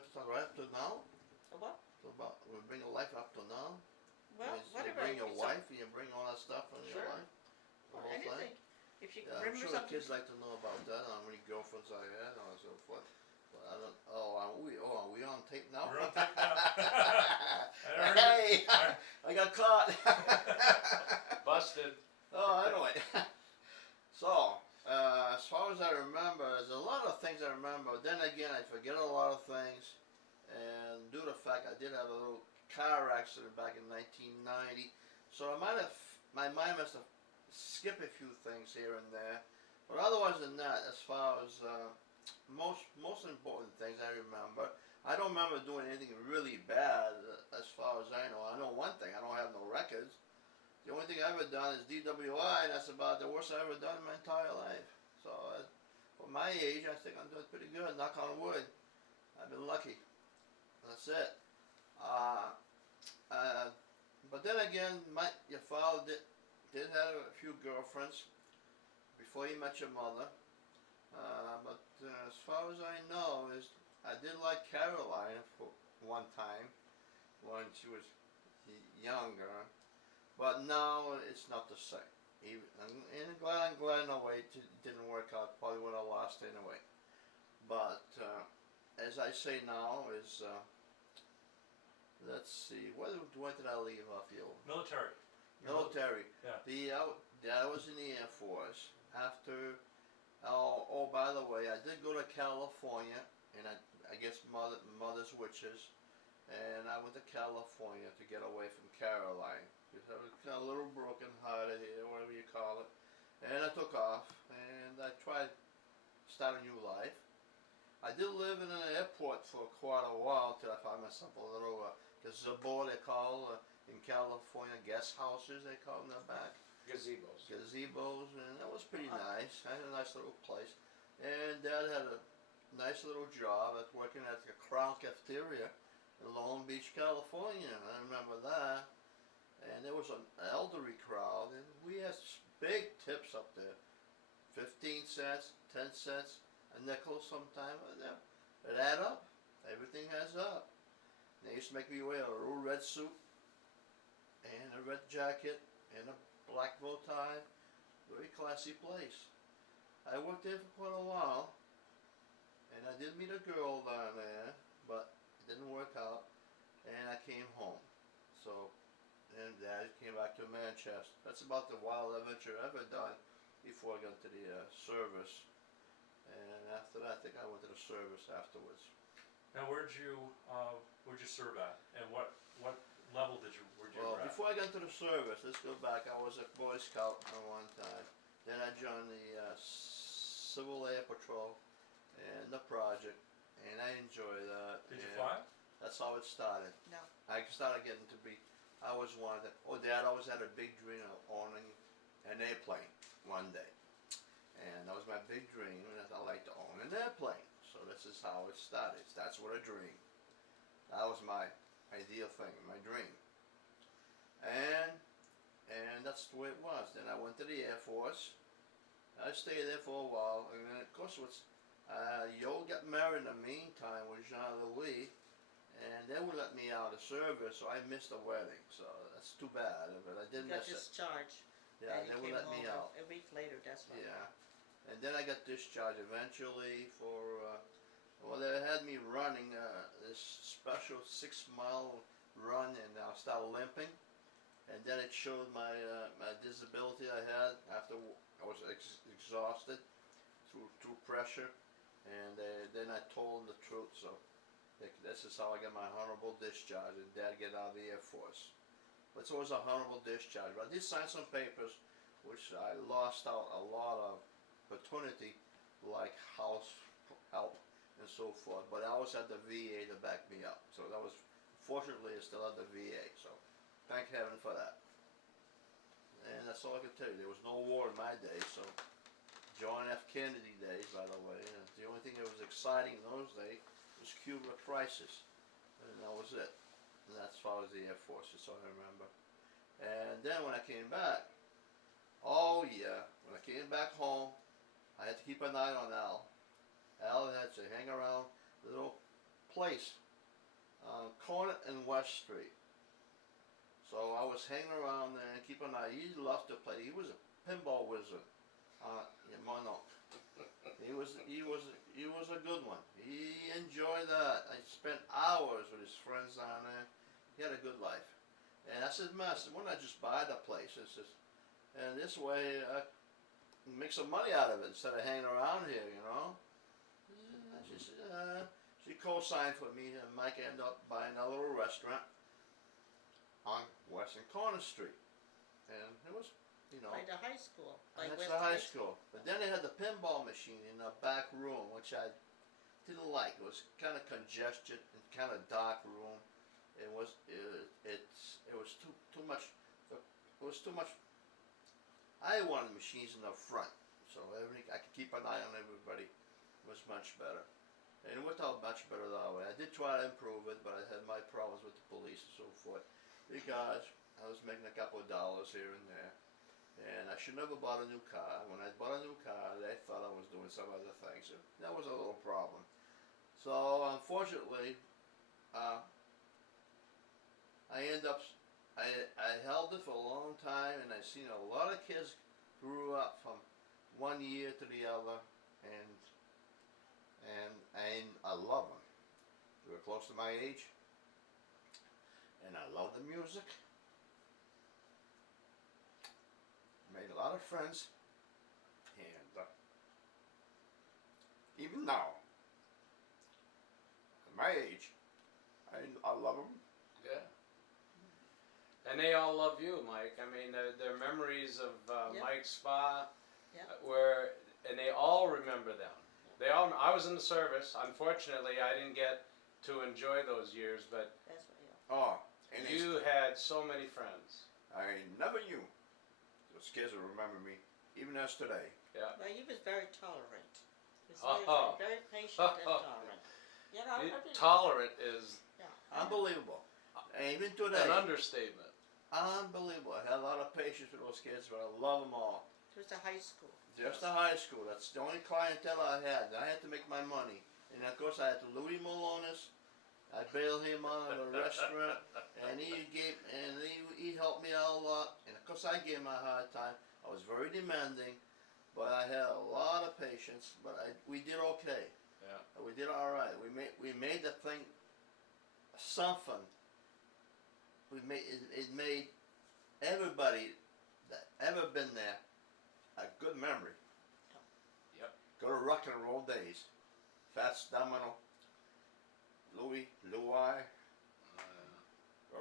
like to talk right up to now? What? About we bring your life up to now. Well, You whatever. bring your So, wife. You bring all that stuff in your sure. life. The Well, whole thing. anything. If you can Yeah, I'm remember sure the something. kids like to know about that. How many girlfriends I had and so forth. But I don't. Are we on tape now? We're on tape now. Hey, I got caught. Busted. Oh, anyway. So, as far as I remember, there's a lot of things I remember. Then again, I forget a lot of things. And due to the fact I did have a little car accident back in 1990, so my mind must have skipped a few things here and there. But otherwise than that, as far as most important things I remember, I don't remember doing anything really bad as far as I know. I know one thing, I don't have no records. The only thing I've ever done is DWI, and that's about the worst I've ever done in my entire life. So, for my age, I think I'm doing pretty good, knock on wood. I've been lucky. That's it. But then again, your father did have a few girlfriends before he met your mother. But as far as I know, I did like Caroline for one time when she was younger. But now it's not the same. And I'm glad in a way it didn't work out. Probably would have lost anyway. But as I say now is, let's see, where did I leave off you? Military. Military. Yeah. I was in the Air Force. After, by the way, I did go to California, and I guess mother's wishes, and I went to California to get away from Caroline. Because I was kind of a little broken hearted here, whatever you call it. And I took off, and I tried to start a new life. I did live in an airport for quite a while till I found myself a little gazebo, they call in California, guest houses, they call them back. Gazebos. Gazebos, and that was pretty nice. I had a nice little place. And Dad had a nice little job at working at the Crown Cafeteria in Long Beach, California. I remember that. And there was an elderly crowd, and we had big tips up there. 15 cents, 10 cents, a nickel sometime. It add up. Everything adds up. They used to make me wear a little red suit, and a red jacket, and a black bow tie. Very classy place. I worked there for quite a while, and I did meet a girl down there, but it didn't work out, and I came home. So, and Dad came back to Manchester. That's about the wild adventure I've ever done before I got to the service. And after that, I think I went to the service afterwards. Now, where'd you serve at, and what level where'd you Well, at? before I got into the service, let's go back. I was a Boy Scout at one time. Then I joined the Civil Air Patrol and the project, and I enjoyed that. Did you fly? That's how it started. No. I started getting to be. I was one of the. Dad always had a big dream of owning an airplane one day, and that was my big dream. And I like to own an airplane. So this is how it started. That's what a dream. That was my ideal thing, my dream. And that's the way it was. Then I went to the Air Force. I stayed there for a while, and then of course Yo got married in the meantime with Jean-Louis, and they would let me out of service, so I missed the wedding. So that's too bad, but I did You got miss it. discharged. Yeah, and they you would came let me home out. a week later, that's right. Yeah, and then I got discharged eventually for. They had me running this special 6-mile run, and I started limping. And then it showed my disability I had after I was exhausted through pressure, and then I told them the truth. So this is how I got my honorable discharge, and Dad get out of the Air Force. But it's always a honorable discharge. But I did sign some papers, which I lost out a lot of opportunity, like house help and so forth. But I always had the VA to back me up. So that was, fortunately, I still had the VA. So thank heaven for that. And that's all I can tell you. There was no war in my day, so John F. Kennedy days, by the way. And the only thing that was exciting in those days was Cuba crisis, and that was it. And that's as far as the Air Force, that's all I remember. And then when I came back, oh yeah, when I came back home, I had to keep an eye on Al. Al had to hang around little place on Corner and West Street. So I was hanging around there and keep an eye. He loved to play. He was a pinball wizard in Monarch. He was a good one. He enjoyed that. I spent hours with his friends down there. He had a good life. And I said, Master, why not just buy the place? And this way I can make some money out of it instead of hanging around here, you know. And she co-signed for me, and Mike ended up buying a little restaurant on Western Corner Street. And it was, you know. By the high school. And that's the high school. But then they had the pinball machine in the back room, which I didn't like. It was kind of congested and kind of dark room. It was too much. It was too much. I wanted machines in the front, so I could keep an eye on everybody. It was much better, and it worked out much better that way. I did try to improve it, but I had my problems with the police and so forth because I was making a couple of dollars here and there. And I should never bought a new car. When I bought a new car, they thought I was doing some other things. So that was a little problem. So unfortunately, I held it for a long time, and I seen a lot of kids grew up from one year to the other, and I love them. They were close to my age, and I love the music. Made a lot of friends, and even now, at my age, I love them. Yeah. And they all love you, Mike. I mean, they're memories of Yeah. Mike's spa, Yeah. and they all remember them. I was in the service. Unfortunately, I didn't get to enjoy those years, but That's what you. Oh, and you had so many friends. I never knew. Those kids will remember me, even as today. Yeah. Well, he was very tolerant. He was Oh. very patient and tolerant. You know, I mean, Tolerant is yeah. Unbelievable. And even today, an understatement. unbelievable. I had a lot of patience with those kids, but I love them all. It was a high school. Just the high school. That's the only clientele I had. I had to make my money. And of course, I had to Louis Malonis. I bailed him out of the restaurant, and he helped me out a lot. And of course, I gave him a hard time. I was very demanding, but I had a lot of patience. But we did okay. Yeah. We did all right. We made the thing something. It made everybody that ever been there a good memory. Yep. Go to rock and roll days. Fats Domino, Louis, good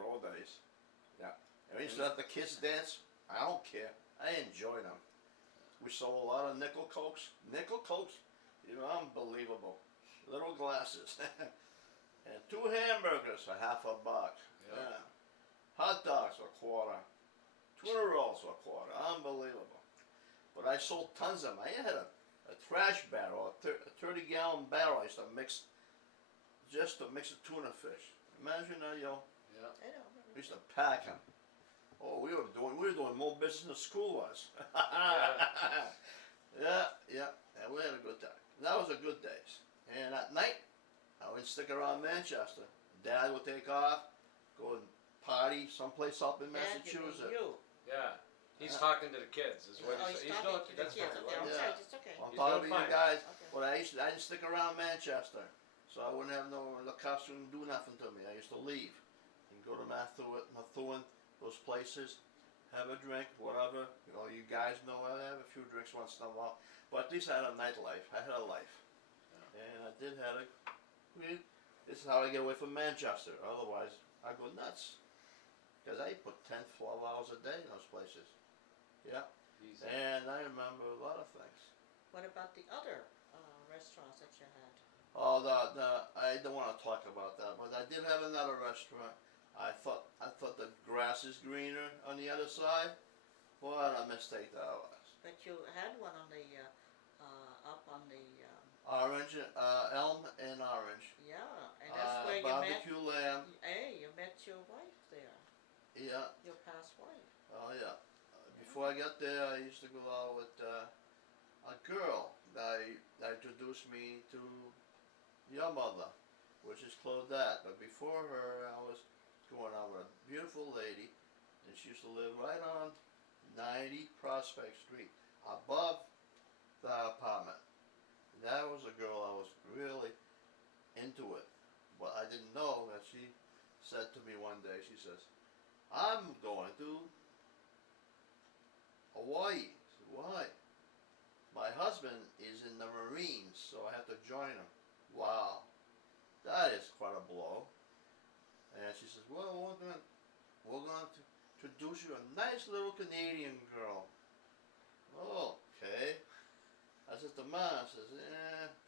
old days. Yeah. And we used to let the kids dance. I don't care. I enjoyed them. We sold a lot of nickel cokes. You know, unbelievable. Little glasses. And 2 hamburgers for $1.50. Yeah. Hot dogs for $1. Tuna rolls for $1. Unbelievable. But I sold tons of them. I had a trash barrel, a 30-gallon barrel I used to mix, just to mix the tuna fish. Imagine that, yo. Yeah. I know. We used to pack them. Oh, we were doing more business than the school was. Yeah, and we had a good time. That was a good days. And at night, I would stick around Manchester. Dad would take off, go and party someplace up in Dad, you mean Massachusetts. you. Yeah. He's talking to the kids. Is what Oh, he's he's doing. talking to the That's kids. fine. Okay, I'm Yeah. sorry, it's okay. On He's top of doing you fine. guys, Okay. but I didn't stick around Manchester, so I wouldn't have the costume do nothing to me. I used to leave and go to Methuen, those places, have a drink, whatever. You know, you guys know I have a few drinks once in a while, but at least I had a nightlife. I had a life, and I did have a. This is how I get away from Manchester. Otherwise, I go nuts because I put 10, 12 hours a day in those places. Yeah. Easy. And I remember a lot of things. What about the other restaurants that you had? Oh, I don't want to talk about that, but I did have another restaurant. I thought the grass is greener on the other side. What a mistake that was. But you had one on the up on the Orange, Elm and Orange. yeah, and that's where you met. Barbecue lamb. Hey, you met your wife there, Yeah. your past wife. Oh yeah. Before I got there, I used to go out with a girl that introduced me to your mother. which is Claudette. But before her, I was going out with a beautiful lady, and she used to live right on 90 Prospect Street, above the apartment. That was a girl I was really into it, but I didn't know that she said to me one day, she says, I'm going to Hawaii. I said, why? My husband is in the Marines, so I have to join him. Wow, that is quite a blow. And she says, well, we're going to introduce you to a nice little Canadian girl. Oh, okay. I said to Mom, I says,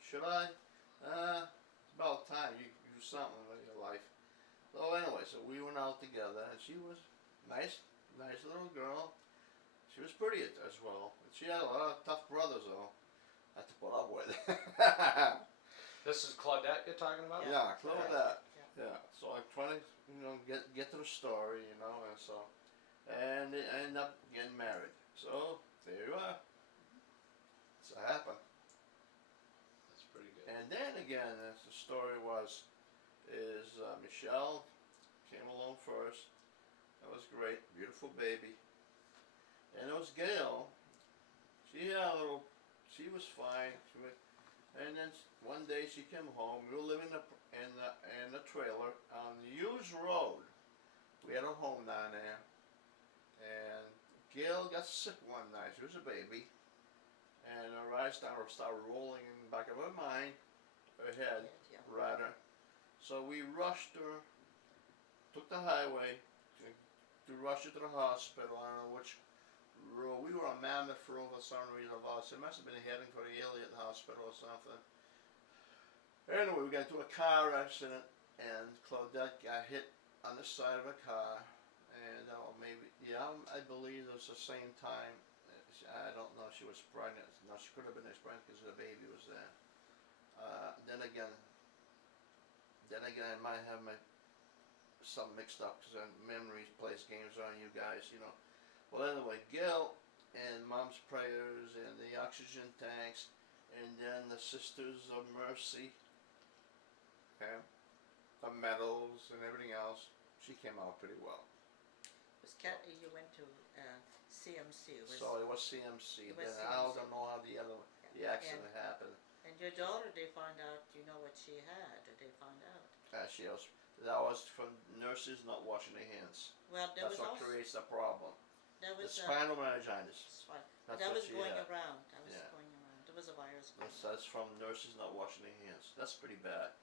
should I? It's about time you do something with your life. So anyway, so we went out together, and she was nice little girl. She was pretty as well. She had a lot of tough brothers though. I had to put up with. This is Claudette you're talking about? Yeah, Claudette. Yeah. Yeah. So I'm trying to, get to the story, and so, and they ended up getting married. So there you are. So it happened. That's pretty good. And then again, as the story is Michelle came along first. That was great, beautiful baby. And it was Gail. She was fine. And then one day she came home. We were living in a trailer on Hughes Road. We had a home down there. And Gail got sick one night. She was a baby. And her eyes started rolling in the back of her mind, her head, Yeah. rather. So we rushed her, took the highway to rush her to the hospital. I don't know which road. We were on Mammoth Road for some reason. It must have been heading for the Elliott Hospital or something. Anyway, we got into a car accident, and Claudette got hit on the side of a car. And I believe it was the same time. I don't know if she was pregnant. No, she could have been pregnant because the baby was there. Then again, I might have something mixed up because memories plays games on you guys, Well, anyway, Gail and Mom's prayers and the oxygen tanks, and then the Sisters of Mercy, okay, the medals and everything else. She came out pretty well. You went to CMC. So it was CMC. It was Then I CMC. don't know how the accident happened. And your daughter, they found out, what she had? Did they find out? That was from nurses not washing their hands. Well, there That's was what also, creates the problem. there The was spinal meningitis. That's that what was she going had. around. That was Yeah. going around. There was a virus going That's from nurses not washing their hands. That's pretty bad.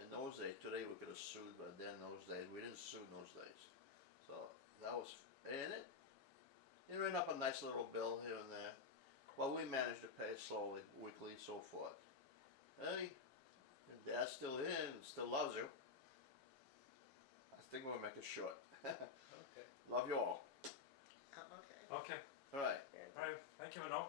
In those days, today we could have sued, but then in those days, we didn't sue in those days. So that was, and it ran up a nice little bill here and there. Well, we managed to pay it slowly, weekly, so forth. Hey, your Dad's still here and still loves you. I think we'll make it short. Okay. Love you all. on. Okay. Okay, All right. Very good. alright, thank you, Mano.